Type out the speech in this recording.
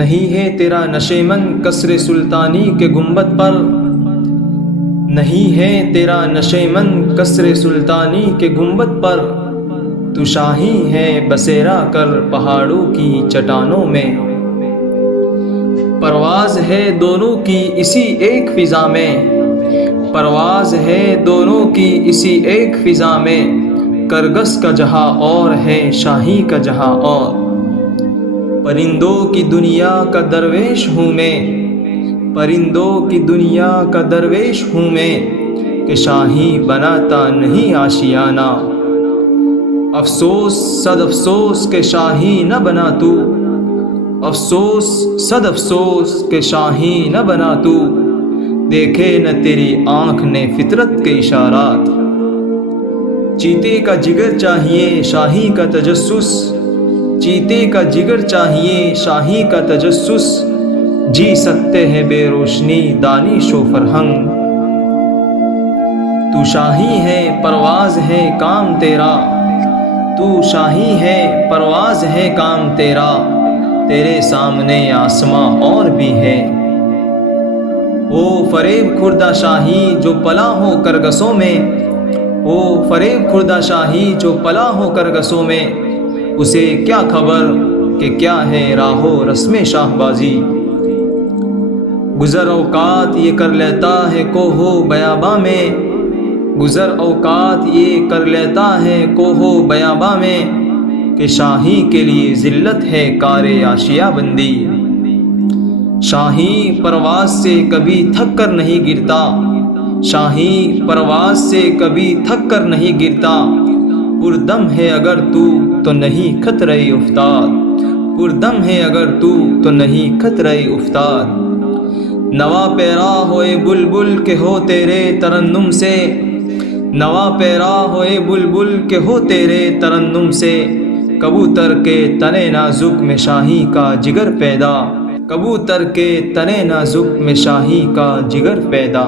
نہیں ہے تیرا نشیمن قصر سلطانی کے گنبد پر، نہیں ہے تیرا نشیمن قصر سلطانی کے گنبد پر، تو شاہی ہے بسیرا کر پہاڑوں کی چٹانوں میں، پرواز ہے دونوں کی اسی ایک فضا میں، پرواز ہے دونوں کی اسی ایک فضا میں، کرگس کا جہاں اور ہے شاہی کا جہاں اور، پرندوں کی دنیا کا درویش ہوں میں، پرندوں کی دنیا کا درویش ہوں میں، کہ شاہی بناتا نہیں آشیانہ، افسوس صد افسوس کہ شاہی نہ بنا تو، افسوس صد افسوس کہ شاہی نہ بنا تو، دیکھے نہ تیری آنکھ نے فطرت کے اشارات، چیتے کا جگر چاہیے شاہی کا تجسس، چیتے کا جگر چاہیے شاہی کا تجسس، جی سکتے ہیں بے روشنی دانش و فرہنگ، تو شاہی ہے پرواز ہے کام تیرا، تو شاہی ہے پرواز ہے کام تیرا، تیرے سامنے آسماں اور بھی ہے، وہ فریب خوردہ شاہی جو پلا ہو کرگسوں میں، وہ فریب خوردہ شاہی جو پلا ہو کرگسوں میں، اسے کیا خبر کہ کیا ہے راہ و رسم شاہ بازی، گزر اوقات یہ کر لیتا ہے کوہ و بیاباں میں، گزر اوقات یہ کر لیتا ہے کوہ و بیاباں میں، کہ شاہی کے لیے ذلت ہے کار آشیا بندی، شاہی پرواز سے کبھی تھک کر نہیں گرتا، شاہی پرواز سے کبھی تھک کر نہیں گرتا، پردم ہے اگر تو نہیں خطرہ افتاد، پردم ہے اگر تو نہیں خطرہ افتاد، نوا پیرا ہوئے بلبل کے ہو تیرے ترنم سے، نوا پیرا ہوئے بلبل کے ہو تیرے ترنم سے، کبوتر کے تنے نازک میں شاہی کا جگر پیدا، کبوتر کے تنے نازک میں شاہی کا جگر پیدا۔